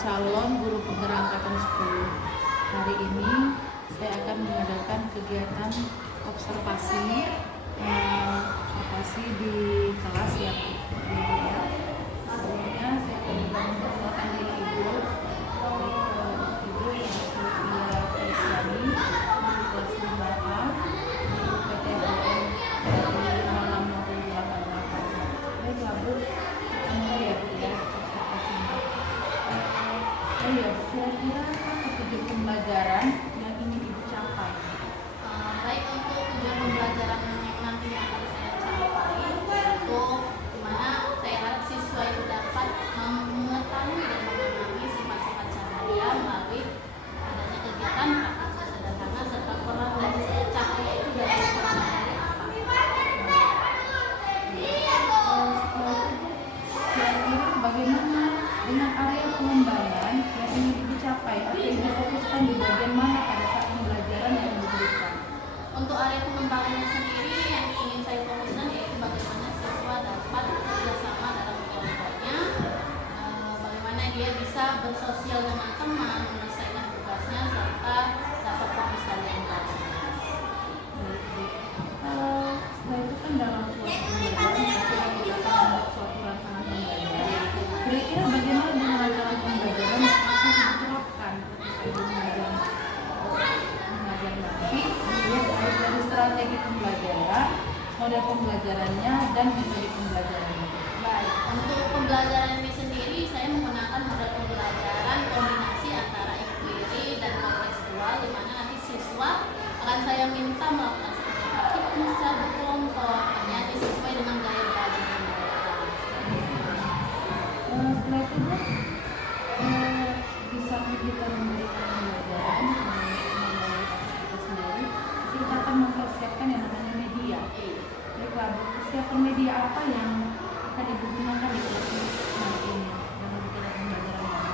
calon guru penggerak angkatan 10. Hari ini saya akan mengadakan kegiatan observasi di kelas ya. Sebelumnya saya akan memperkenalkan diri Ibu. Ibu yang Sylvia Kristiani, kelas 5A, PTN dari malam 88. Baiklah Bu, mulai ya Bu ya. Kira-kira apa tujuan pembelajaran yang ingin Ibu capai? Baik, untuk tujuan pembelajaran yang nantinya akan saya capai itu dimana saya harap siswa itu dapat mengetahui dan memahami sifat-sifat cahaya melalui adanya kegiatan praktik sederhana serta peran dan cahaya itu dalam sehari-hari apa. Kira-kira bagaimana dengan area pengembangan yang ingin dicapai atau yang difokuskan di bagian mana pada saat pembelajaran yang diberikan? Untuk area pengembangannya sendiri yang ingin saya fokuskan yaitu bagaimana siswa dapat bekerjasama dalam kelompoknya, bagaimana dia bisa bersosial dengan teman, menyelesaikan tugasnya, serta dapat fokus pada yang lain. Setelah itu kan dalam suatu pembelajaran kita akan membuat suatu rancangan pembelajaran. Kira-kira bagaimana dengan rancangan pembelajaran yang akan diterapkan ketika mengajar nanti, dilihat baik dari strategi pembelajaran, model pembelajarannya, dan metode pembelajarannya. Baik, untuk pembelajaran ini sendiri saya menggunakan model pembelajaran kombinasi antara inquiry dan kontekstual, di mana nanti siswa akan saya minta melakukan seperti praktikum secara berkelompok, nanti sesuai dengan gaya belajar mereka. Setelah itu Bu, bisa kita memberikan pembelajaran kita sendiri, kita akan mempersiapkan yang namanya media. Baiklah Bu, persiapan media apa yang akan Ibu gunakan di kelas nanti ini dalam kegiatan pembelajaran?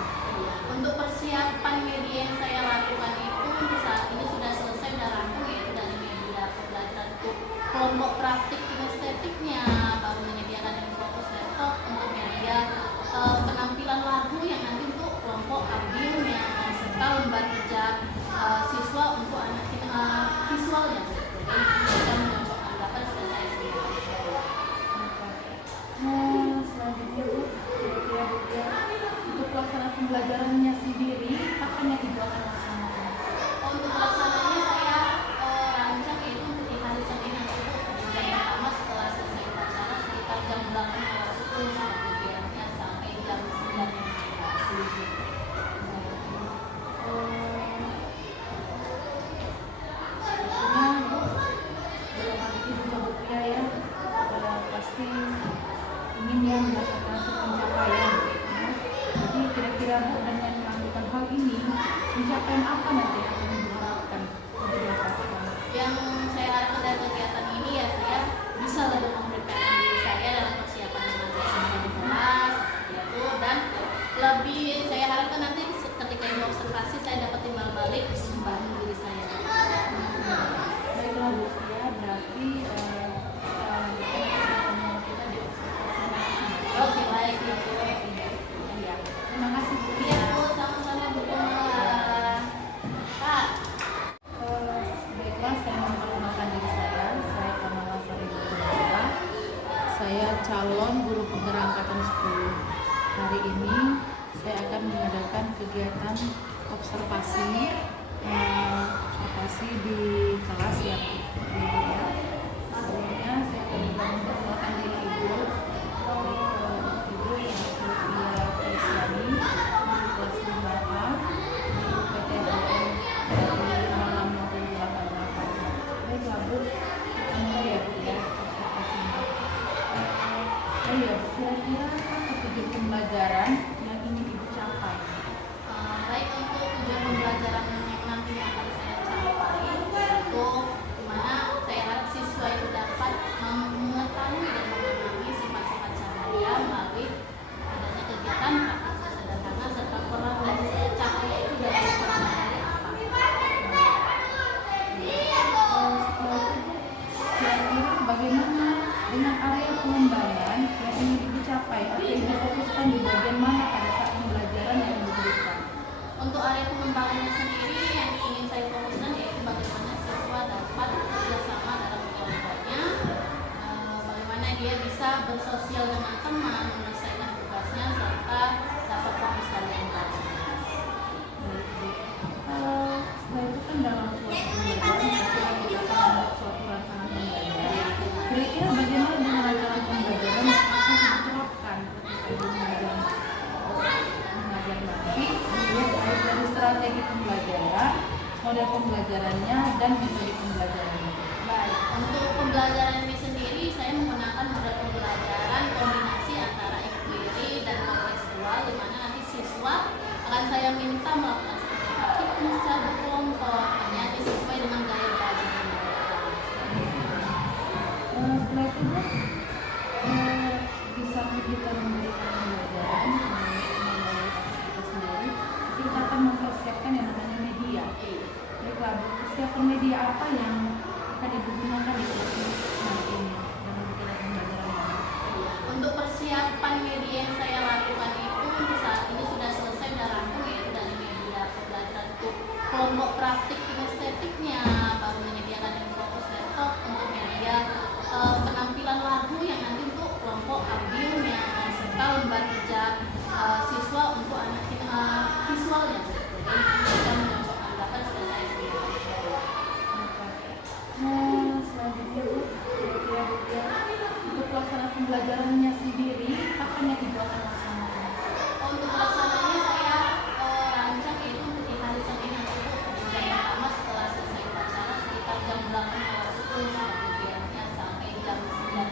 Untuk persiapan media yang saya lakukan itu saat ini sudah selesai dan rampung, yaitu dari media pembelajaran untuk kelompok praktik kinestetiknya, baru menyediakan yang fokus laptop untuk media penampilan lagu yang nanti untuk kelompok audienya, serta lembar kerja siswa untuk anak visualnya. Jadi kita menyocokkan gambar sudah saya sediakan. Selanjutnya Bu, kira-kira untuk pelaksanaan pembelajarannya sendiri, kapan yang Ibu akan laksanakan? Untuk pelaksanaannya saya rancang yaitu untuk di hari Senin nanti Bu, jam pertama setelah selesai upacara sekitar jam 8.10 kegiatannya sampai jam 9. Pasti ingin yang mendapatkan pencapaian. Jadi kira-kira Bu, dengan melakukan hal ini, pencapaian apa nanti yang akan diharapkan untuk didapatkan? Yang saya harapkan dari kegiatan ini ya saya bisa lebih memperbaiki diri saya dalam persiapan mengajar siswa di kelas itu, dan lebih saya harapkan nanti ketika ini observasi saya dapat timbal balik membangun diri saya. Baiklah Bu, ya berarti Oke, baik itu. ya. Terima kasih Bu. Iya Bu, sama-sama Bu. Kak. Baiklah, saya memperkenalkan diri saya Kamala Sari Bukula. Saya calon guru penggerak angkatan 10. Hari ini saya akan mengadakan kegiatan observasi di kelas ya. Sebelumnya saya akan memperkenalkan diri Ibu. Ibu yang Sylvia Kristiani, kelas 5A, PTN dari malam 88. Baiklah Bu, mulai ya Bu ya. Kira-kira apa tujuan pembelajaran yang ingin Ibu capai? Baik, untuk tujuan pembelajaran yang nantinya akan saya capai itu dimana saya harap siswa itu dapat mengetahui dan memahami sifat-sifat cahaya melalui adanya kegiatan praktik sederhana serta peran dan cahaya itu dalam sehari-hari apa. Kira-kira bagaimana dengan area pengembangan yang ingin dicapai atau yang difokuskan di bagian mana pada saat pembelajaran yang diberikan? dengan teman, menyelesaikan tugasnya, serta dapat fokus pada yang lain. Setelah itu kan dalam suatu pembelajaran pasti kita akan membuat suatu rancangan pembelajaran. Kira-kira bagaimana dengan rancangan pembelajaran yang akan diterapkan ketika ibu mengajar nanti, dilihat baik dari strategi pembelajaran, model pembelajarannya, dan metode pembelajarannya. Baik, untuk pembelajaran ini sendiri saya menggunakan model pembelajaran kombinasi antara inquiry dan kontekstual, di mana nanti siswa akan saya minta melakukan seperti praktikum secara berkelompok, nanti sesuai dengan gaya belajar yang mereka. Setelah itu Bu, bisa kita memberikan pembelajaran melalui kita sendiri, kita akan mempersiapkan yang namanya media. Baiklah Bu, persiapan media apa yang akan Ibu gunakan di kelas nanti ini dalam kegiatan pembelajaran ini? Untuk persiapan media yang saya lakukan itu saat ini sudah selesai dan rampung, yaitu dari media pembelajaran untuk kelompok praktik kinestetiknya, baru menyediakan infocus laptop untuk media penampilan lagu yang nanti untuk kelompok audionya, serta lembar kerja siswa untuk anak visualnya. Jadi kita menyocokkan data sudah saya sediakan. Selanjutnya Bu, kira-kira untuk pelaksanaan pembelajarannya sendiri, kapan yang Ibu akan laksanakan? Untuk pelaksananya saya rancang itu untuk di hari Senin nanti Bu. Jam pertama setelah selesai upacara sekitar jam 8 atau 10 kegiatannya sampai jam 9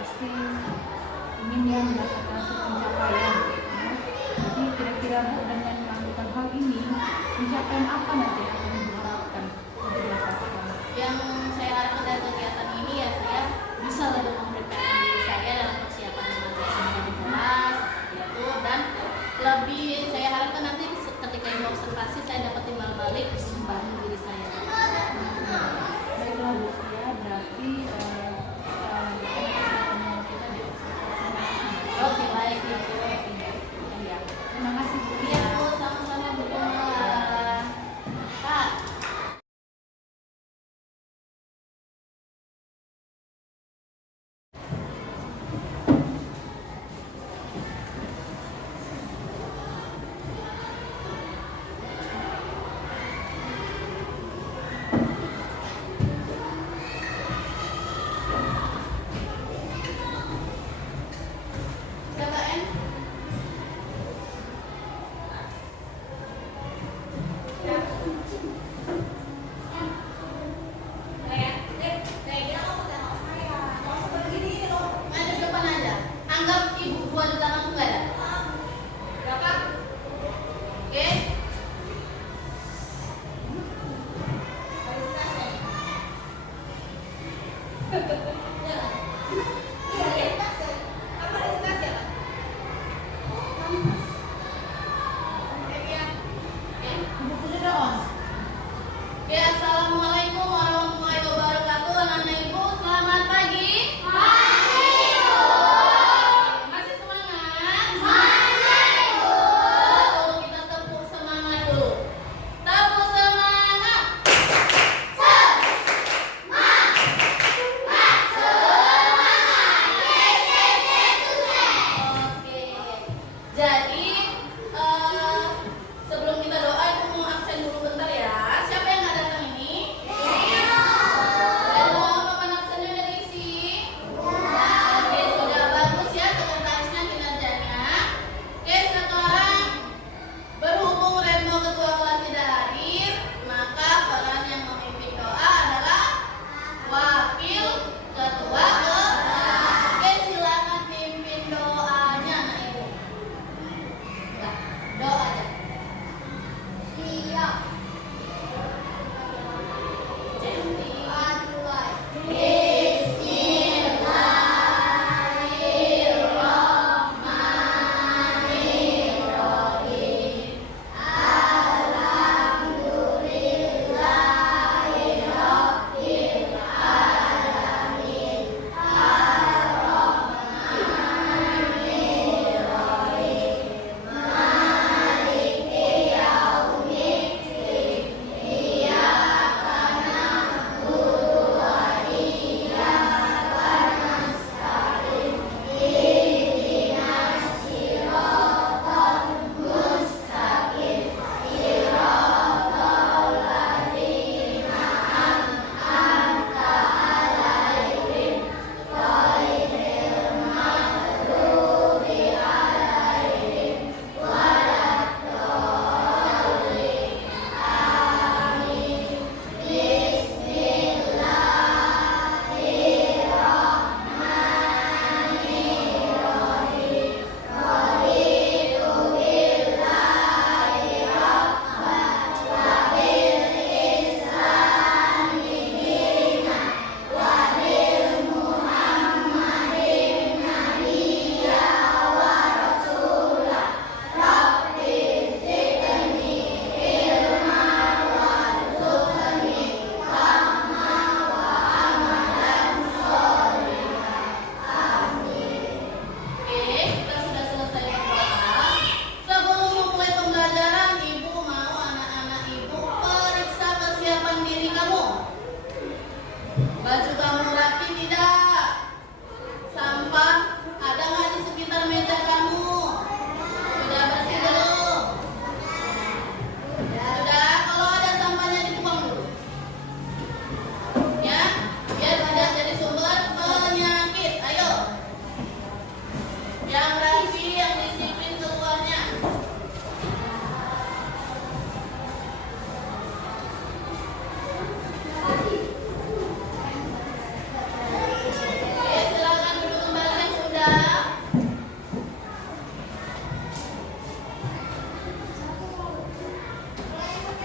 pasti ingin yang mendapatkan suatu pencapaian. Jadi kira-kira Bu, dengan melakukan hal ini, pencapaian apa nanti yang akan diharapkan untuk didapatkan? yang saya harapkan dari kegiatan ini ya saya bisa lebih memperbaiki diri saya dalam persiapan mengajar siswa di kelas seperti itu, dan lebih saya harapkan nanti ketika ibu observasi saya dapat timbal balik membangun diri saya. Baiklah Bu, ya berarti kita di observasi. Oke, baik ibu. Ya, terima kasih Bu. Iya Bu, sama-sama Bu. Kak.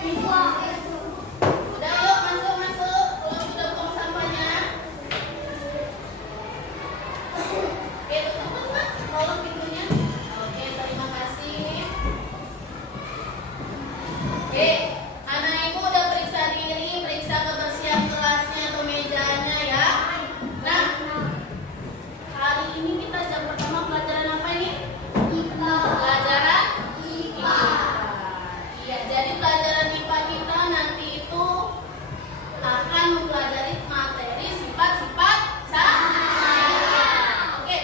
Udah yuk masuk. Kalau sudah buang sampahnya. Oke, tutup Mas. Tolong pintunya. Oke, terima kasih. Oke, anak ibu udah periksa diri, periksa kebersihan kelasnya atau mejanya ya. Nah, hari ini kita jam pertama pelajaran apa ini? Pelajaran IPA. Iya, jadi pelajaran IPA kita nanti itu akan mempelajari materi sifat-sifat cahaya. Oke,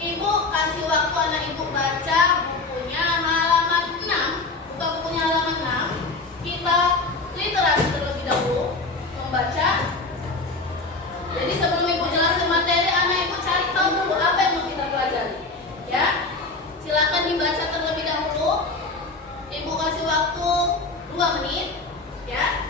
ibu kasih waktu anak ibu baca bukunya halaman 6. Buka bukunya halaman 6. Kita literasi terlebih dahulu membaca. Jadi sebelum ibu jelasin materi, anak ibu cari tahu dulu apa yang mau kita pelajari. Ya, silakan dibaca terlebih dahulu. Ibu kasih waktu 2 menit. Ya.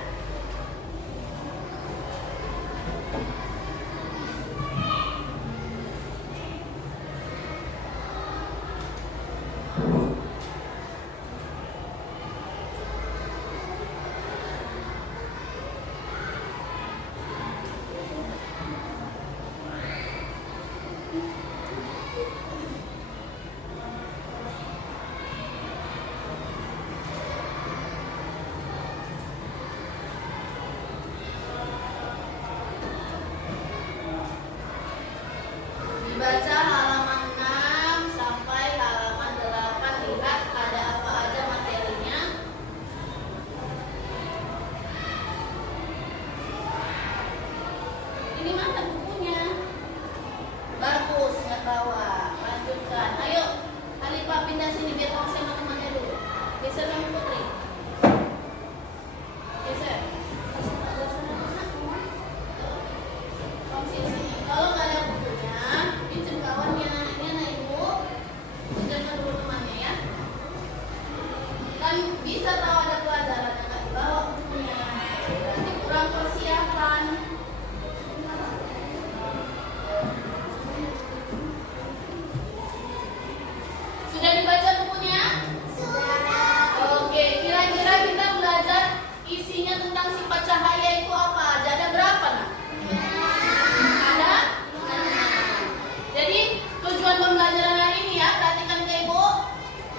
Dibaca halaman 6 sampai halaman 8. Lihat ada apa aja materinya. Ini mana bukunya? Bagus, nggak bawa. Lanjutkan. Ayo, Alifah pindah sini biar kamu sama temannya dulu. Geser kamu Putri. Geser. Kamu sini. Kalau nggak ada bukunya, pinjam kawannya. Ini anak ibu. Pinjamkan dulu temannya ya. Kan bisa tahu ada pelajaran yang nggak dibawa bukunya. Berarti kurang persiapan. Sudah dibaca bukunya? Sudah. Oke, kira-kira kita belajar isinya tentang sifat cahaya itu apa aja? Ada berapa nak? Ada? Jadi tujuan pembelajaran hari ini ya, perhatikan ke ibu.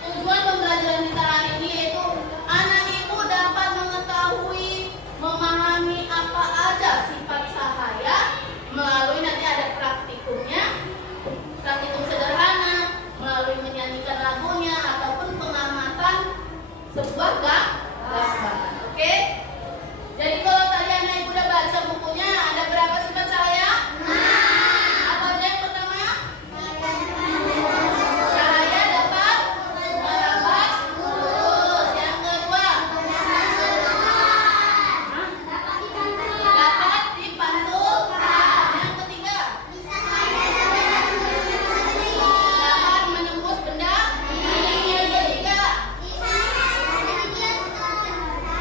Tujuan pembelajaran kita hari ini yaitu anak ibu dapat mengetahui, memahami apa aja sifat cahaya melalui nanti ada praktikumnya, praktikum sederhana, melalui menyanyikan lagunya ataupun pengamatan sebuah gambar. Oke? Jadi kalau tadi anak ibu udah baca bukunya, ada berapa sifat cahaya? Apa aja yang pertama? Cahaya dapat merambat lurus. Yang kedua? Dapat dipantulkan. Yang ketiga? Dapat menembus benda. Yang ketiga?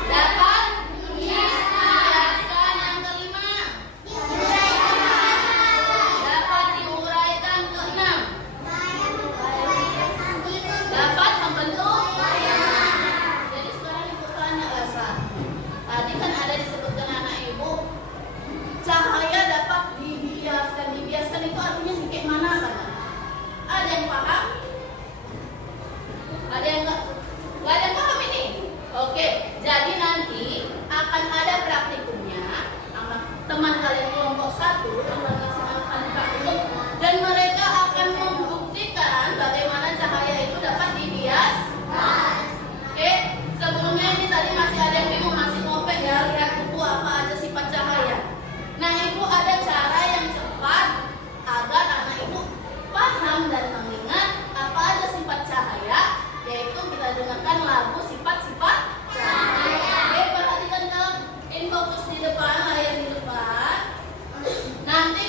Dapat dihiaskan. Yang kelima? Dapat diuraikan. Keenam? Dapat membentuk. Jadi sekarang ibu tanya Lasa. Tadi kan ada disebutkan anak ibu, cahaya dapat dibiaskan. Dibiaskan itu artinya kayak mana kan? Ada yang paham? Ada yang enggak? Enggak ada yang paham ini? Oke, jadi nanti akan ada praktikumnya sama teman kalian kelompok 1 yang melaksanakan praktikum, dan mereka akan membuktikan bagaimana cahaya itu dapat dibiaskan. Oke, sebelumnya ini tadi masih ada yang bingung, masih ngopek ya, lihat buku apa aja sifat cahaya. Nah, ibu ada cara yang cepat agar anak ibu paham dan mengingat apa aja sifat cahaya, yaitu kita dengarkan lagu sifat-sifat cahaya. Oke, perhatikan ke infokus di depan, layar di depan. Nanti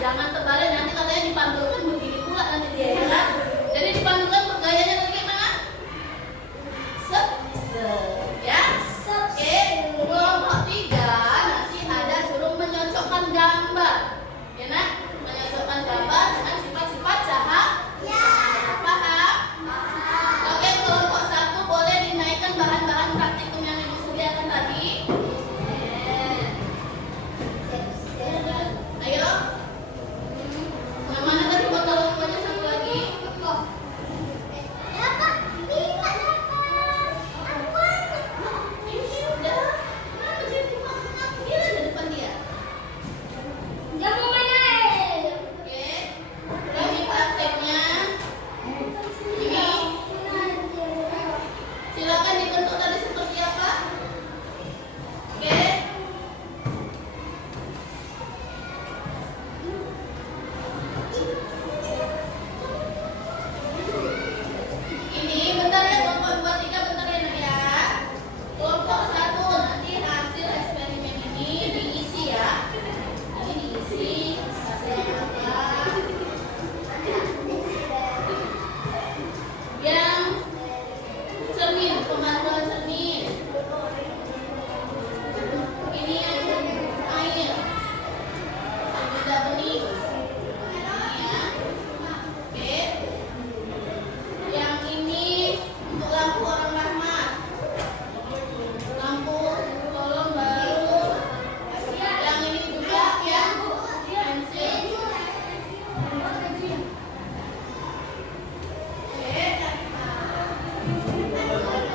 jangan terbalik nanti katanya dipantulkan begini pula nanti dia ya kan. Jadi dipantulkan gayanya nanti gimana? Sep, ya. Oke, kelompok 3 nanti ada suruh menyocokkan gambar, ya nak? Menyocokkan gambar dengan sifat-sifat cahaya. Paham? Oke, kelompok 1 boleh dinaikkan bahan-bahan praktikum yang ibu sediakan tadi. Ayo. Yang mana tadi botol rokoknya satu lagi? Ya Pak, ini Pak dapat. Ini udah. Kenapa jadi maksud aku? Dia ada depan dia. Dia mau main. Oke. Ini prakteknya. Ini. Silakan dibentuk tadi seperti apa? Oke. Ini bentar ya kelompok 2, 3 bentar ya nak ya. Kelompok 1 nanti hasil eksperimen ini diisi ya. Ini diisi hasilnya apa? Yang cermin, pemantuan cermin. Ini yang air. Beda bening. Ini ya. Oke. Yang ini untuk lampu orang rahmat. Lampu tolong baru. Yang ini juga yang pensil. Oke.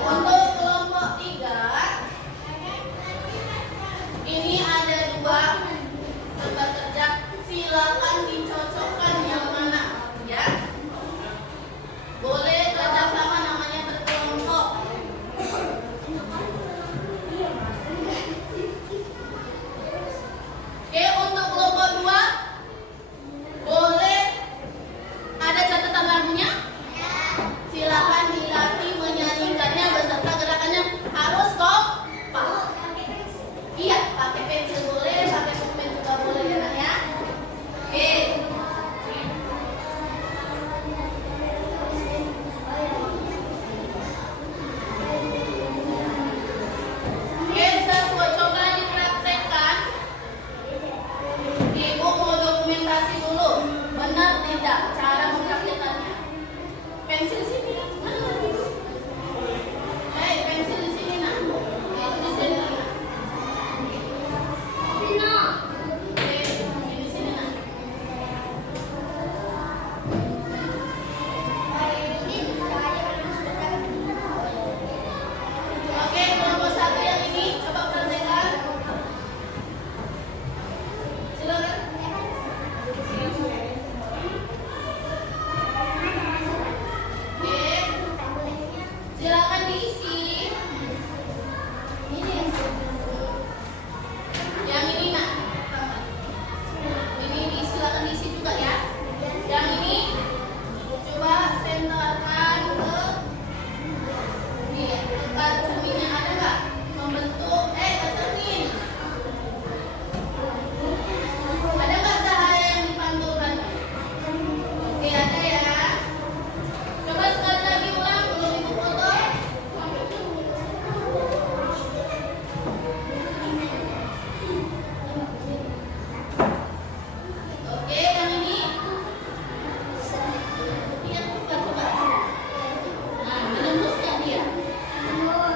Untuk kelompok 3 ini ada 2 tempat kerja. Silakan dicocokkan yang mana ya. Boleh kerjasama namanya berkelompok. Oke, untuk kelompok 2 boleh ada catatan lagunya. Silakan dilatih menyanyikannya beserta gerakannya harus kompak. Iya, pakai pensil boleh, pakai pulpen juga boleh ya nak ya. Oke. Oke, sesuai coba dipraktekkan. Ibu mau dokumentasi dulu, benar tidak cara mempraktekannya. Pensil sini, mana? Pensil di sini nak. Itu di sini nak. Oke, ini di sini nak. Oke, kelompok 1 yang ini coba praktekkan. Silakan. Oke. Silakan diisi. Yang ini nak. Ini silakan diisi juga ya. Yang ini coba senterkan ke dekat cerminnya, ada nggak? Membentuk ke cermin. Ada nggak cahaya yang dipantulkan? Oke, ada ya. Coba sekali lagi ulang belum ibu foto. Oke, yang ini. Lihat coba. Nah, menembus nggak dia?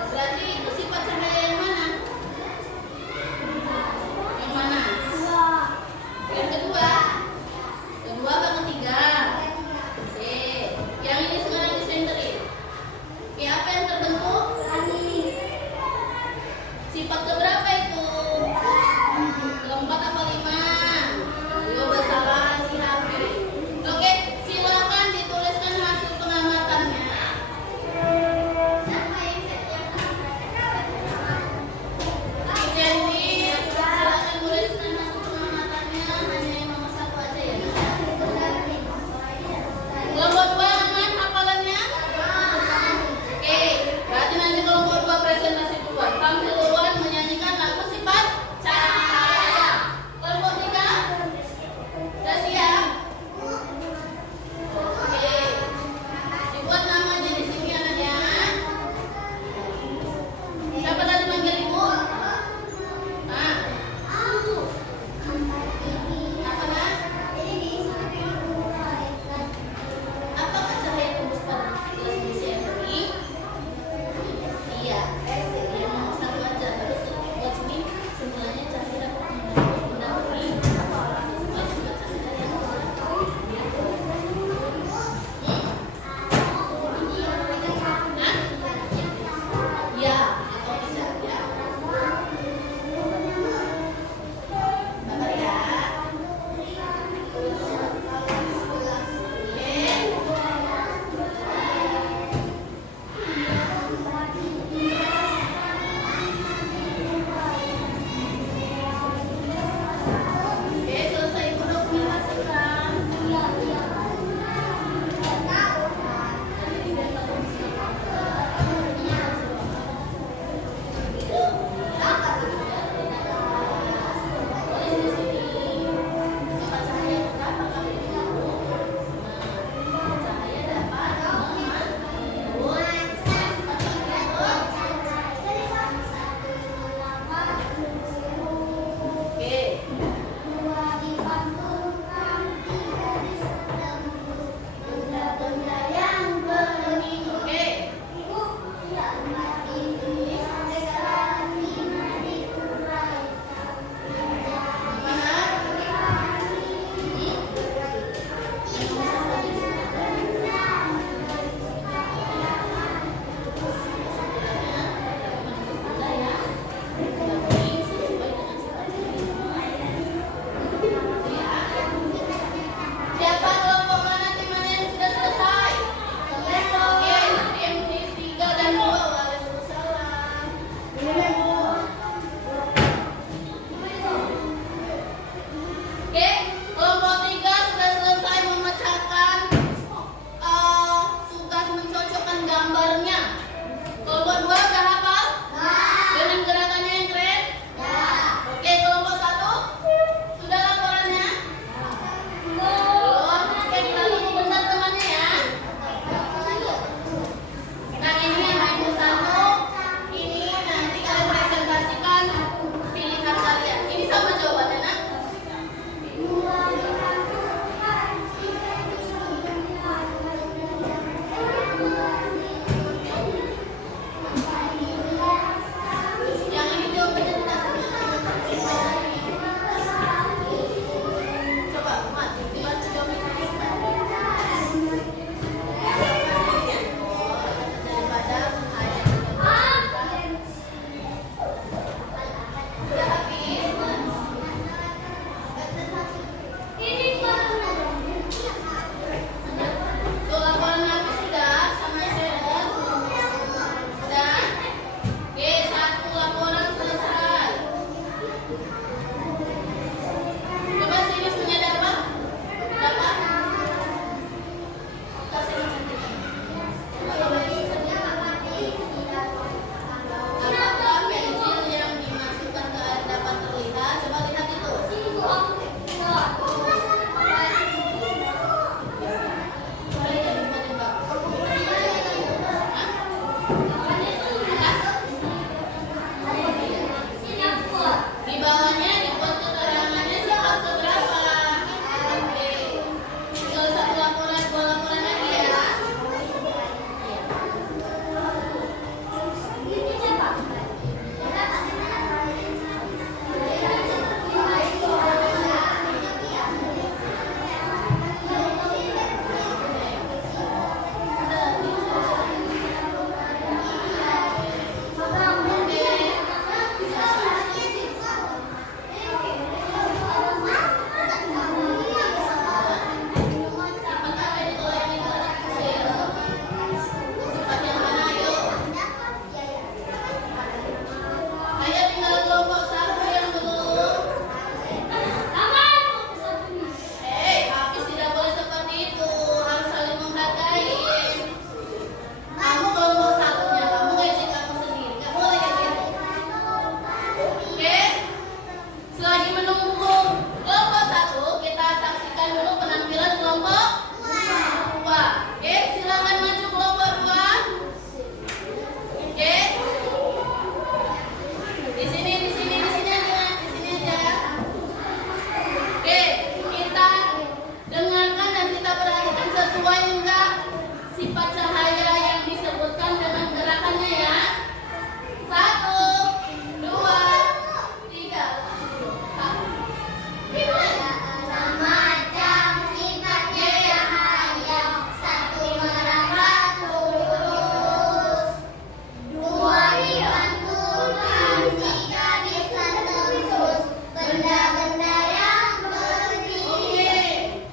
Berarti itu sifat cahaya yang mana? Yang mana? Yang kedua. Kedua apa ketiga? Oke. Yang ini sekarang disenterin. Oke, apa yang terbentuk? Sifat keberapa itu? Keempat apa 5? Yo, bersalah si Hafi. Oke, silakan dituliskan hasil pengamatannya. Jadi, silakan tuliskan hasil pengamatannya. Hanya yang nomor 1 aja ya. Kelompok 2 aman hafalannya? Oke, berarti nanti kelompok 2 presentasi duluan. Tampil duluan menyanyikan menunggu kelompok 1, kita saksikan dulu penampilan kelompok 2. Oke, silakan maju kelompok 2. Oke. Di sini aja. Oke, kita dengarkan dan kita perhatikan sesuai enggak sifat cahaya yang disebutkan dengan gerakannya ya. 1, 2, 3. Semacam sifatnya cahaya, satu merambat lurus, dua dipantulkan jika bisa tembus benda-benda yang berdiri,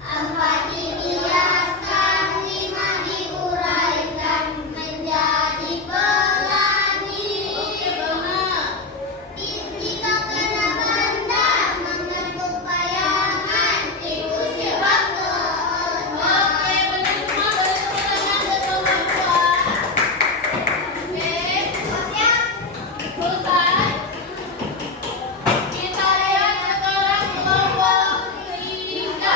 empat dibiaskan, lima diuraikan menjadi pelangi. Oke, benar. Jika kena benda membentuk bayangan, itu sifat keempat. Oke, benar semua. Boleh tepuk tangan buat kelompok 2. Oke. Selesai. Kita lihat sekarang kelompok 3.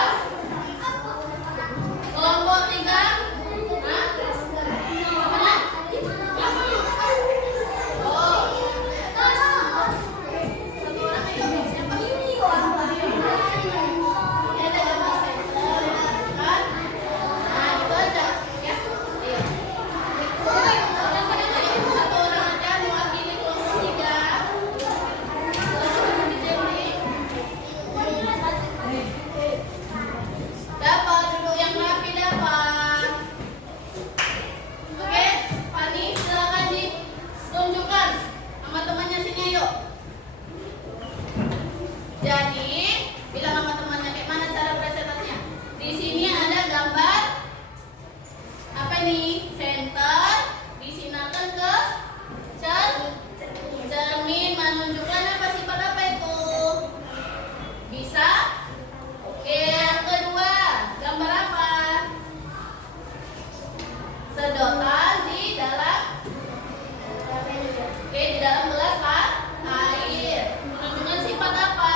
Kelompok 3. Hah? Mana? Oh. Satu orang ayo. Siapa? Ya, ada gambar center, kan? Nah, itu aja. Ya. Ayo. Satu orang aja mewakili kelompok 3. Dapat duduk yang rapi, dapat. Oke, Fani silakan ditunjukkan sama temannya sini yuk. Jadi, bilang sama temannya kayak mana cara presentasinya. Di sini ada gambar apa ini? Center, disinakan ke cermin, menunjukkan apa sifat apa itu? Bisa? Oke, yang kedua, gambar apa? Sedotan di dalam gelas air. Menunjukkan sifat apa?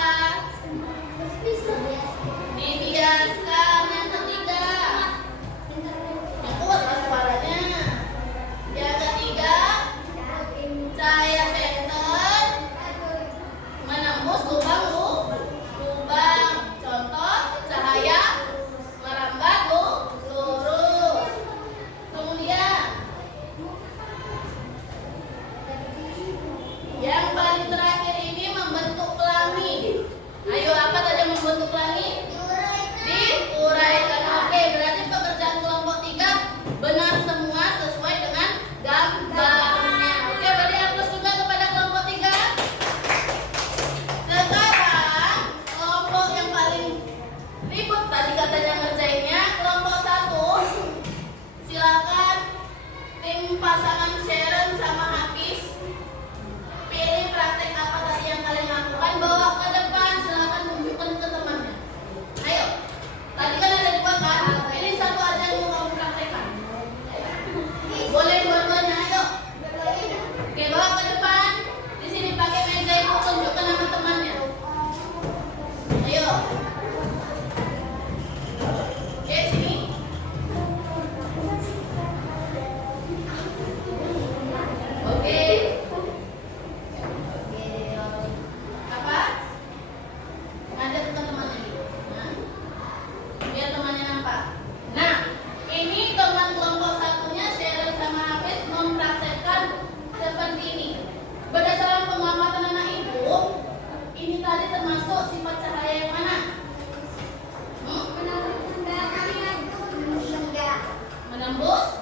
Dibiaskan. Yang ketiga, yang kuat lah suaranya. Yang ketiga, cahaya senter menembus lubang. Contoh, cahaya merambat lurus. Kemudian yang paling terakhir ini membentuk pelangi. Ayo, apa tadi yang membentuk pelangi? Diuraikan. Oke, berarti pekerjaan kelompok 3 benar semua sesuai dengan gambarnya. Oke, beri aplaus juga kepada kelompok 3. Sekarang kelompok yang paling ribut tadi katanya ngerjainnya, kelompok 1. Silakan tim pasangan Sharon sama Hafiz pilih praktek apa tadi yang kalian lakukan, bawa ke depan, silakan tunjukkan ke temannya. Ayo, tadi kan ada 2 kan, pilih satu aja yang mau kamu praktekkan. Boleh dua-duanya, ayo. Oke, bawa ke depan. Di sini pakai meja ibu, tunjukkan sama temannya. Ayo. Oke, sini. Oke. Apa? Ngajak ke temannya. Nah, biar temannya nampak. Nah, ini teman kelompok 1-nya Sharon sama Hafiz mempraktekkan seperti ini. Berdasarkan pengamatan anak ibu, ini tadi termasuk sifat cahaya yang mana? Menembus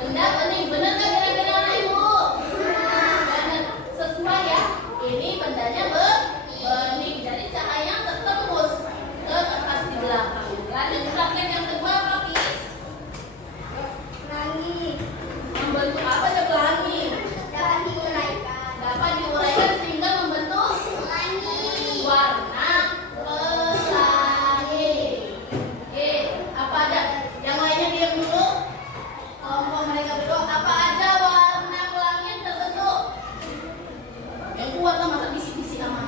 benda bening. Benar nggak kira-kira anak ibu? Benar. Sesuai ya. Ini bendanya bening. Jadi cahaya tertembus ke kertas di belakang. Lanjut praktek yang kedua, Hafiz. Membentuk apa aja pelangi? Dapat diuraikan sehingga membentuk warna pelangi. Oke, apa ada? Yang lainnya diam dulu. Kelompok mereka berdua, apa aja warna pelangi yang terbentuk? Yang kuat lah, masa bisik-bisik amat.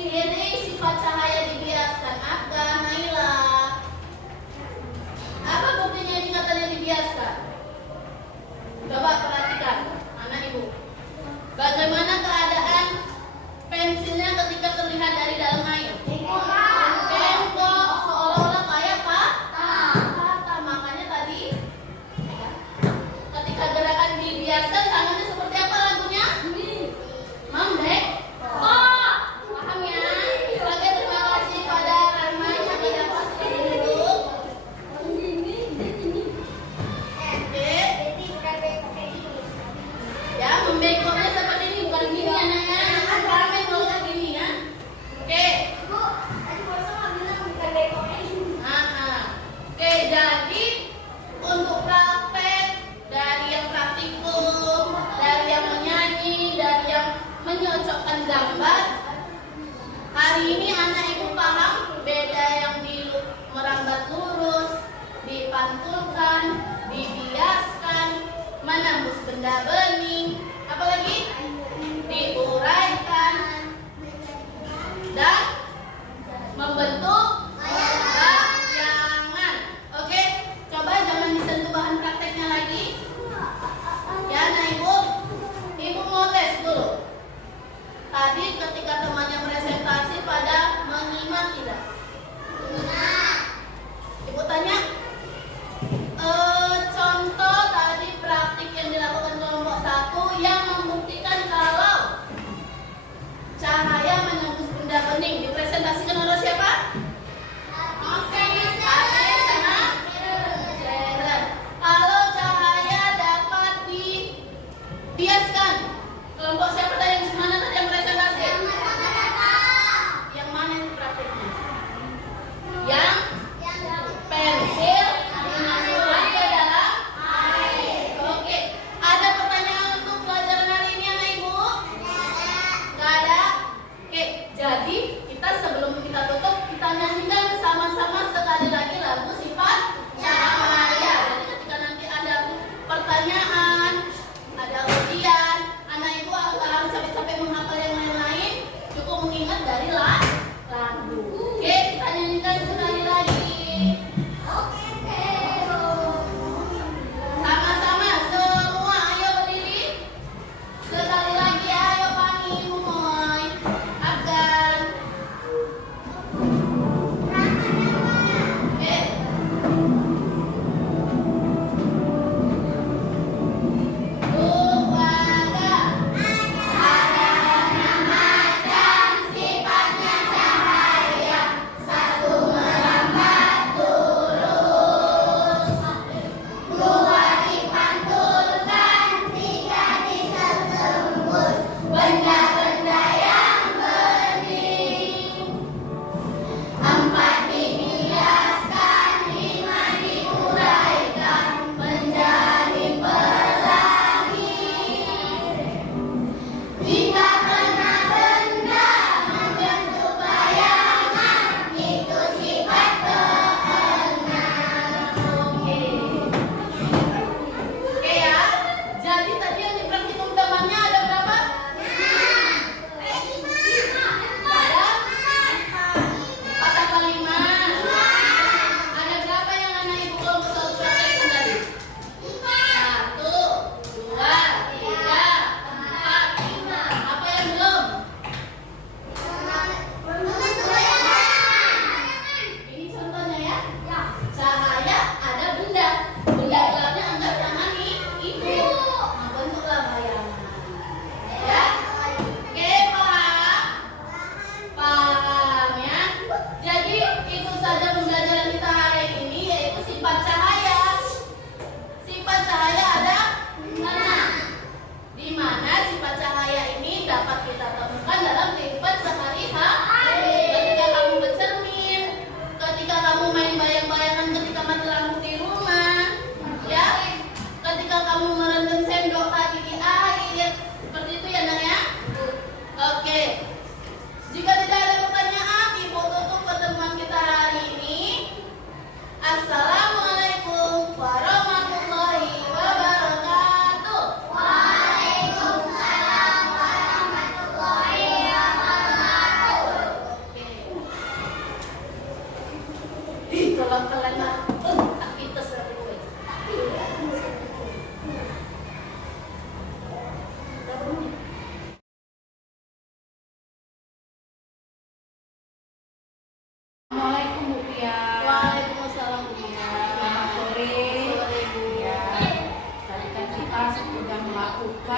Ciri sifat cahaya dibiaskan Aga, Naila. Apa buktinya ini katanya dibiaskan? Coba perhatikan, anak ibu. Bagaimana keadaan pensilnya ketika terlihat dari dalam air? Bengkok, seolah-olah kayak patah. Makanya tadi ketika gerakan dibiaskan tangannya seperti apa lagunya? Membek. Oh, paham ya? Oke, terima kasih pada Rahman yang tidak pasti duduk. Oke. Ya, membengkoknya seperti ini, bukan gini anaknya. Kan rame kalau kayak gini ya. Oke. Oke, jadi untuk praktek dari yang praktikum, dari yang menyanyi, dari yang menyocokkan gambar, hari ini anak ibu paham beda yang di merambat lurus, dipantulkan, dibiaskan, menembus benda bening, apalagi diuraikan dan membentuk bayangan. Oke, coba jangan disentuh bahan prakteknya lagi. Ya, nah ibu mau tes dulu. Tadi ketika temannya presentasi pada menyimak tidak? Ibu tanya, contoh tadi praktik yang dilakukan kelompok 1 yang membuktikan kalau cahaya menembus benda bening dipresentasikan oleh siapa? Ade sama Jeren. Kalau cahaya dapat dibiaskan, kelompok siapa tadi yang mana tadi yang presentasi?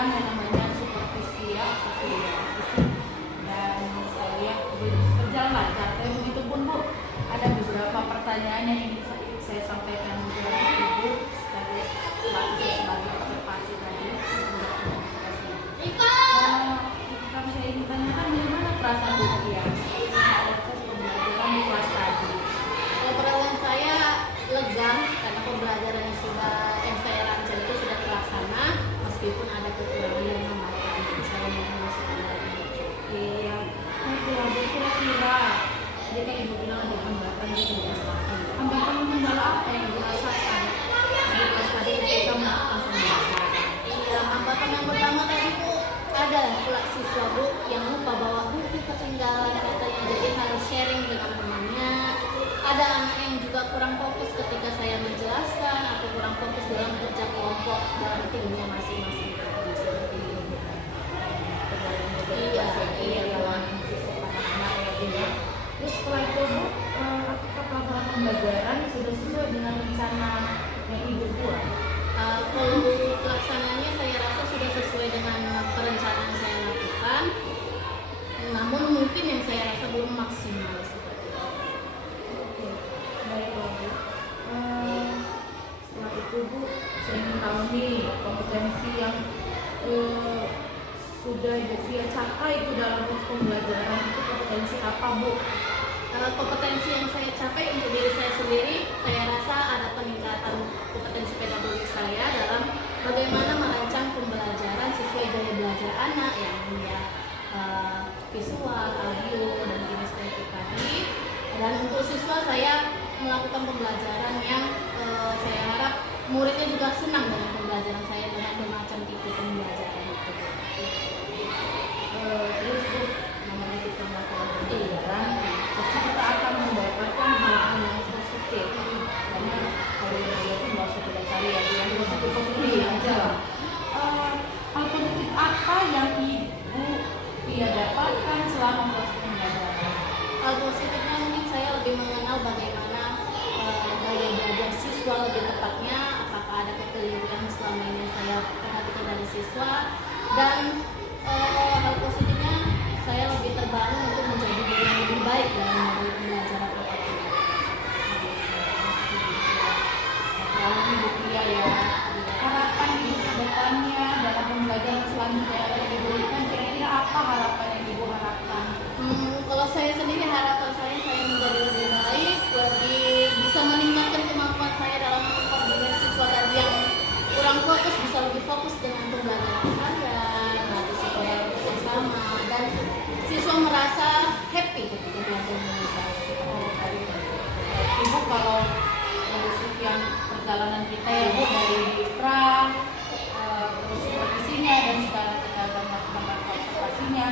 pelajaran yang namanya supervisi ya, supervisi. Dan saya lihat berjalan lancar. Saya begitu pun Bu, ada beberapa pertanyaan yang ingin saya sampaikan kepada Ibu sebagai observasi tadi. Yang saya ingin tanyakan, bagaimana perasaan Bu ya proses pembelajaran di kelas tadi? Kalau perasaan saya lega karena pembelajaran yang saya rancang itu sudah terlaksana meskipun ada kekurangan yang memakan. Jadi saya masih lagi. Iya, nah kira-kira jika Ibu bilang ada hambatan di kelas tadi, hambatan kendala apa yang Ibu rasakan di kelas tadi ketika melakukan pembelajaran? Iya, hambatan yang pertama tadi Bu, ada pula siswa Bu yang lupa bawa buku ketinggalan katanya, jadi harus sharing dengan temannya. Ada anak yang juga kurang fokus ketika saya menjelaskan atau kurang fokus dalam kerja kelompok dalam timnya masing-masing. Seperti itu. Iya. Terus setelah itu Bu, apakah pelaksanaan pembelajaran sudah sesuai dengan rencana yang Ibu buat? Kalau pelaksanaannya saya rasa sudah sesuai dengan perencanaan saya lakukan, namun mungkin yang saya rasa belum maksimal seperti itu. Oke, baiklah Bu. Setelah itu Bu, saya ingin tahu nih kompetensi yang sudah Ibu Fia capai itu dalam proses pembelajaran itu kompetensi apa Bu? Kompetensi yang saya capai untuk diri saya sendiri, saya rasa ada peningkatan kompetensi pedagogik saya dalam bagaimana merancang pembelajaran sesuai gaya belajar anak yang visual, audio, dan kinestetik tadi. Dan untuk siswa saya melakukan pembelajaran yang saya harap muridnya juga senang dengan pembelajaran saya dengan bermacam tipe pembelajaran itu. Terus Bu, namanya kita melakukan pembelajaran, pasti kita akan mendapatkan hal-hal yang positif. Karena kalau yang negatif nggak usah kita cari ya, yang positif aja lah. Hal positif apa yang Ibu Fia dapatkan selama proses pembelajaran? Hal positifnya mungkin saya lebih mengenal bagaimana gaya belajar siswa lebih tepatnya, apakah ada kekeliruan selama ini saya perhatikan dari siswa, dan hal positifnya saya lebih terbangun untuk menjadi diri yang lebih baik dalam belajar apapun. Lalu Ibu Fia ya, harapan Ibu ke depannya dalam pembelajaran selanjutnya yang akan diberikan, kira-kira apa harapan yang Ibu harapkan? Kalau saya sendiri harapan saya menjadi lebih baik, lebih bisa meningkatkan kemampuan saya dalam mengkoordinasi siswa tadi yang kurang fokus bisa lebih fokus dengan pembelajaran saya, melatih siswa bersama, dan siswa merasa happy ketika belajar dengan saya. Ibu kalau dari sekian perjalanan kita ya Bu, dari pra, terus supervisinya, dan sekarang kita akan melakukan observasinya.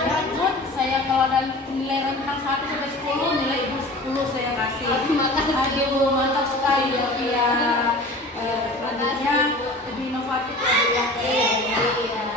Ya buat saya kalau ada nilai rentang 1 sampai 10, nilai Ibu 10 saya kasih. Terima kasih. Aduh, mantap sekali ya. Selanjutnya lebih inovatif ya Bu ya. Iya.